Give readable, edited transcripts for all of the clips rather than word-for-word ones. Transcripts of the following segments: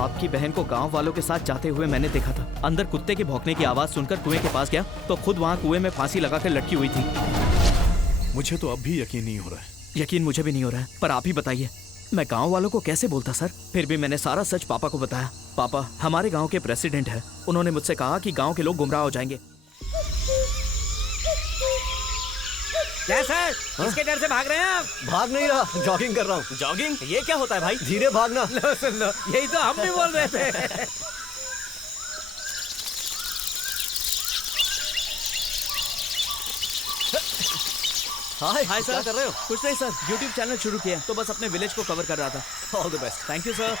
आपकी बहन को गांव वालों के साथ जाते हुए मैंने देखा था। अंदर कुत्ते के भौंकने की आवाज सुनकर कुएं के पास गया तो खुद वहाँ कुएं में फांसी लगाकर लटकी हुई थी। मुझे तो अब भी यकीन नहीं हो रहा है। यकीन मुझे भी नहीं हो रहा है, पर आप ही बताइए मैं गांव वालों को कैसे बोलता सर। फिर भी मैंने सारा सच पापा को बताया। पापा हमारे गांव के प्रेसिडेंट है, उन्होंने मुझसे कहा कि गांव के लोग गुमराह हो जाएंगे। क्या सर, किसके डर से भाग रहे हैं आप? भाग नहीं रहा, जॉगिंग कर रहा हूँ। जॉगिंग? ये क्या होता है भाई? धीरे भागना। लो सुन लो, यही तो हम भी बोल रहे थे। हाय हाय सर। क्या कर रहे हो? कुछ नहीं सर, यूट्यूब चैनल शुरू किया तो बस अपने विलेज को कवर कर रहा था। All the best. Thank you sir.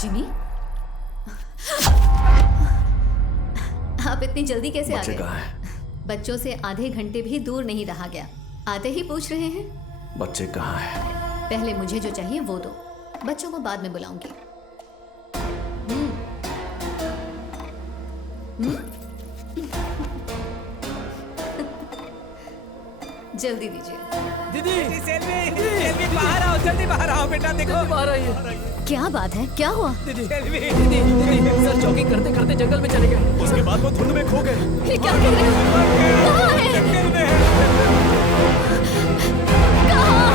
Jimmy, आप इतनी जल्दी कैसे आ बच्चे गए? कहाँ हैं? बच्चों से आधे घंटे भी दूर नहीं रहा गया, आते ही पूछ रहे हैं। बच्चे कहाँ हैं? पहले मुझे जो चाहिए वो दो, बच्चों को बाद में बुलाऊंगी। जल्दी दीजिए। दीदी, सेल्वी बाहर आओ, जल्दी बाहर आओ बेटा, देखो बाहर आइए। क्या बात है, क्या हुआ? सेल्वी, सर जॉगिंग करते करते जंगल में चले गए, उसके बाद वो धुंध में खो गए। ये क्या कह रहे हो? कहाँ है? कहाँ?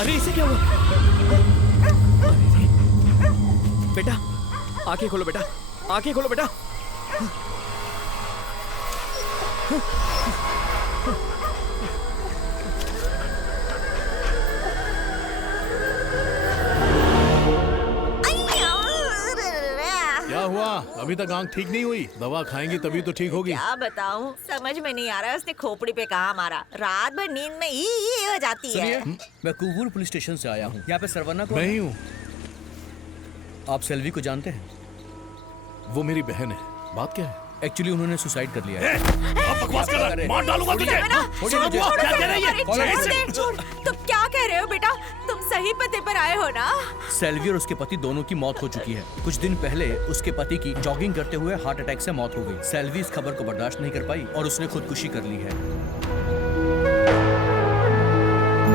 अरे इसे क्या हुआ? बेटा आंखें खोलो, बेटा आंखें खोलो बेटा। क्या हुआ? अभी तक आंख ठीक नहीं हुई? दवा खाएंगी तभी तो ठीक होगी। क्या बताऊं, समझ में नहीं आ रहा है उसने खोपड़ी पे कहाँ मारा। रात भर नींद में ही हो जाती है। मैं कुवूर पुलिस स्टेशन से आया हूँ। यहाँ पे सरवना को मैं ही हूँ। आप सेल्वी को जानते हैं? वो मेरी बहन है। बात क्या है? एक्चुअली उन्होंने सुसाइड कर लिया है। अब बकवास कर रहा है। मार डालूंगा तुझे। क्या कह रही है? तुम क्या कह रहे हो बेटा? तुम सही पते पर आए हो ना? सेल्वी और उसके पति दोनों की मौत हो चुकी है। कुछ दिन पहले उसके पति की जॉगिंग करते हुए हार्ट अटैक से मौत हो गई। सेल्वी इस खबर को बर्दाश्त नहीं कर पाई और उसने खुदकुशी कर ली है।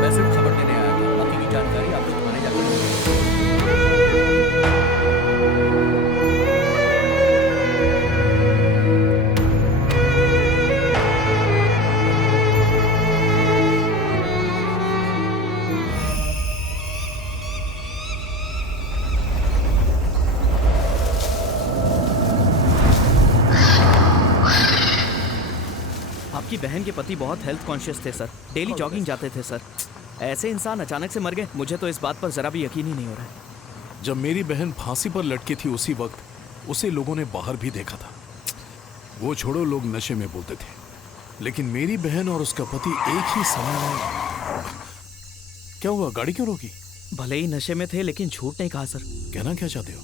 मैं सिर्फ खबर देने आया था, बाकी की जानकारी आप लोग थाने जाकर। आपकी बहन के पति बहुत हेल्थ कॉन्शियस थे सर, डेली जॉगिंग जाते थे सर। ऐसे इंसान अचानक से मर गए, मुझे तो इस बात पर जरा भी यकीन ही नहीं हो रहा है। जब मेरी बहन फांसी पर लटकी थी उसी वक्त उसे लोगों ने बाहर भी देखा था। वो छोड़ो, लोग नशे में बोलते थे, लेकिन मेरी बहन और उसका पति एक ही समय में। क्या हुआ? गाड़ी क्यों रोकी? भले ही नशे में थे लेकिन झूठ नहीं कहा सर। कहना क्या चाहते हो?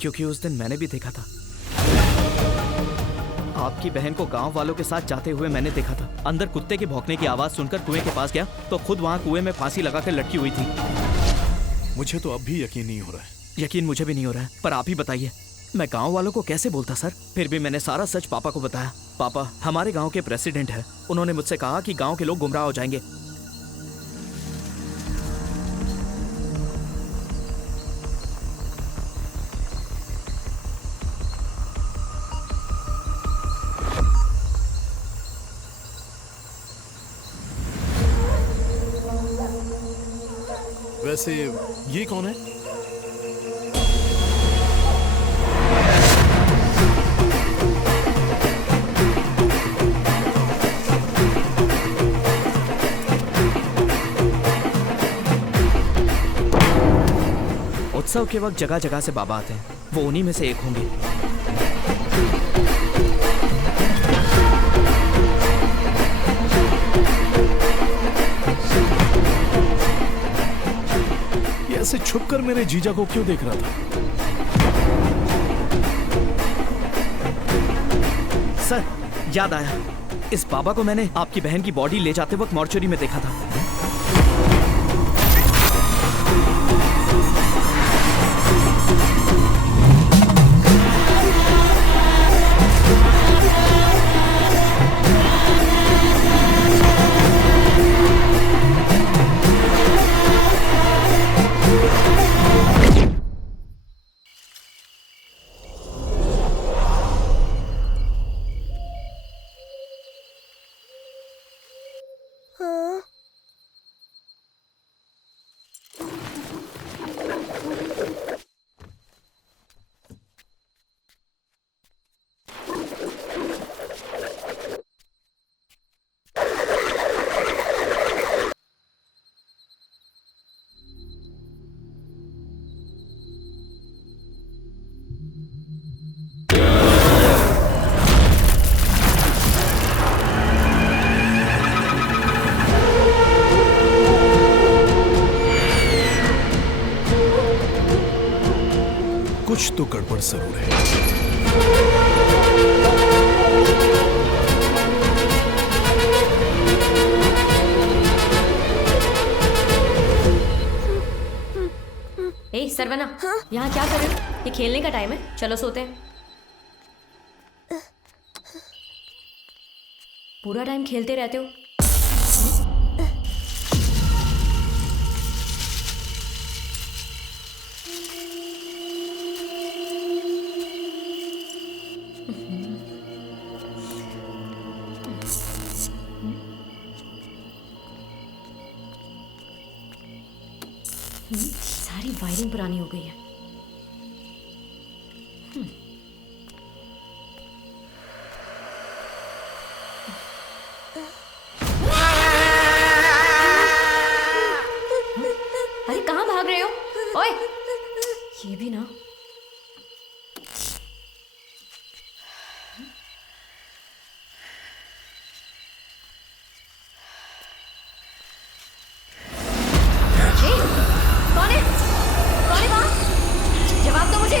क्योंकि उस दिन मैंने भी देखा था। आपकी बहन को गांव वालों के साथ जाते हुए मैंने देखा था। अंदर कुत्ते के भौंकने की आवाज सुनकर कुएं के पास गया तो खुद वहाँ कुएं में फांसी लगाकर लटकी हुई थी। मुझे तो अब भी यकीन नहीं हो रहा है। यकीन मुझे भी नहीं हो रहा है, पर आप ही बताइए मैं गांव वालों को कैसे बोलता सर। फिर भी मैंने सारा सच पापा को बताया। पापा हमारे गांव के प्रेसिडेंट है, उन्होंने मुझसे कहा कि गांव के लोग गुमराह हो जाएंगे। वैसे ये कौन है? उत्सव के वक्त जगह जगह से बाबा आते हैं, वो उन्हीं में से एक होंगे। ये ऐसे छुपकर मेरे जीजा को क्यों देख रहा था? सर याद आया, इस बाबा को मैंने आपकी बहन की बॉडी ले जाते वक्त मॉर्चरी में देखा था। कुछ तो गड़बड़ जरूर है। ए सरवना, यहाँ क्या कर रहे हो? ये खेलने का टाइम है, चलो सोते हैं। पूरा टाइम खेलते रहते हो। सारी वायरिंग पुरानी हो गई है। अरे कहाँ भाग रहे हो? ओए, ये भी ना। जवाब दो मुझे।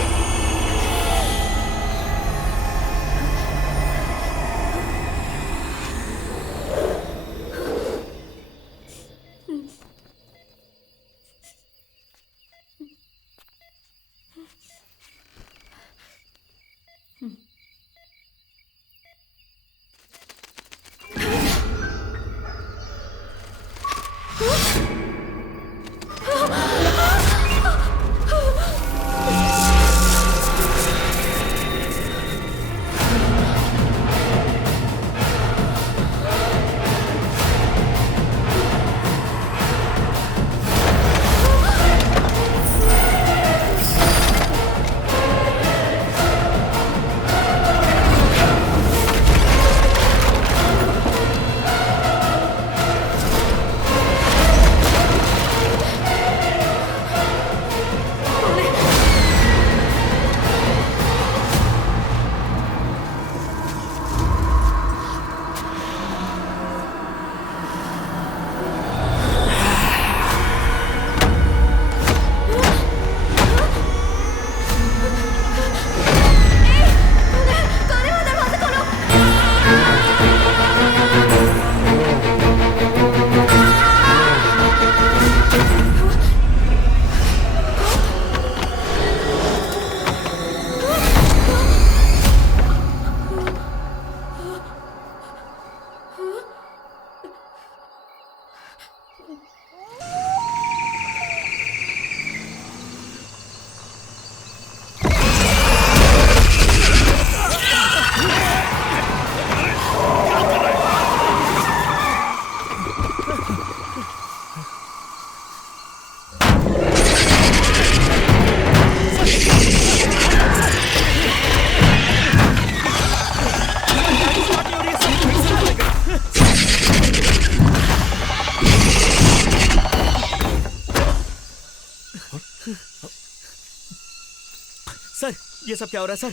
सर ये सब क्या हो रहा है सर?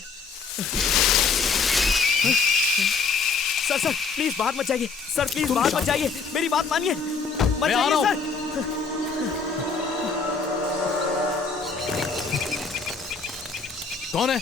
सर सर प्लीज बाहर मत जाइए। सर प्लीज बाहर मत जाइए, मेरी बात मानिए, मत जाइए सर। कौन है?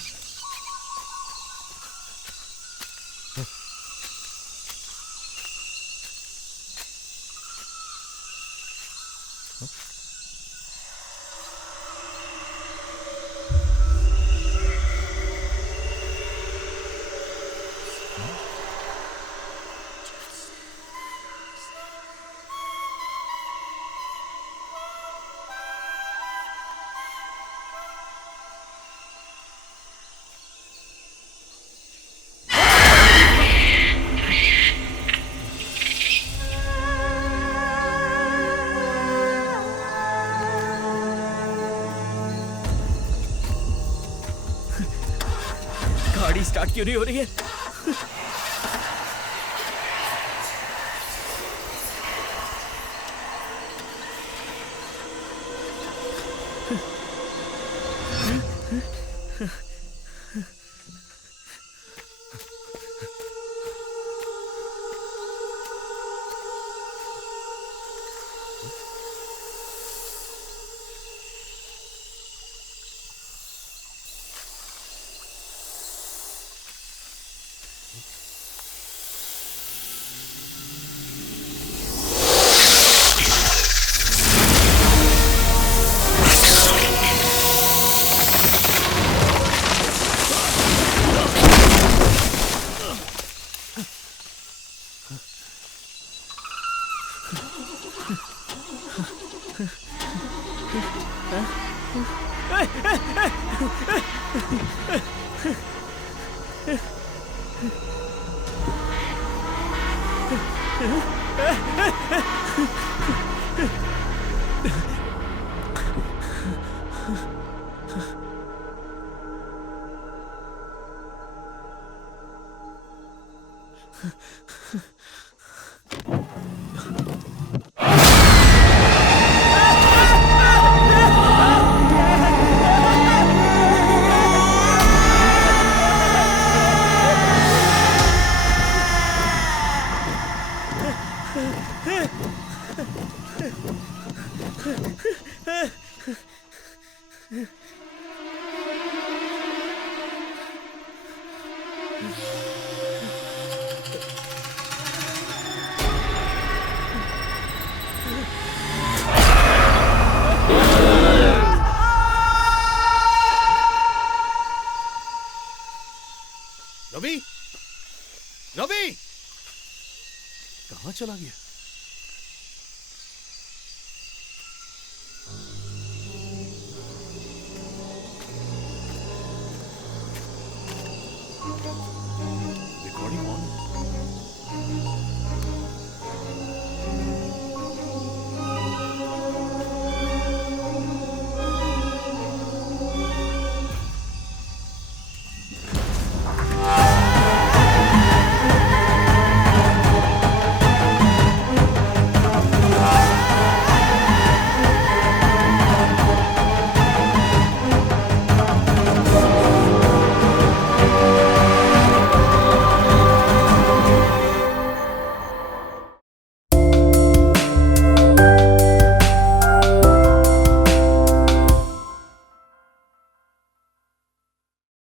गाड़ी स्टार्ट क्यों नहीं हो रही है? रवि, रवि, कहाँ चला गया?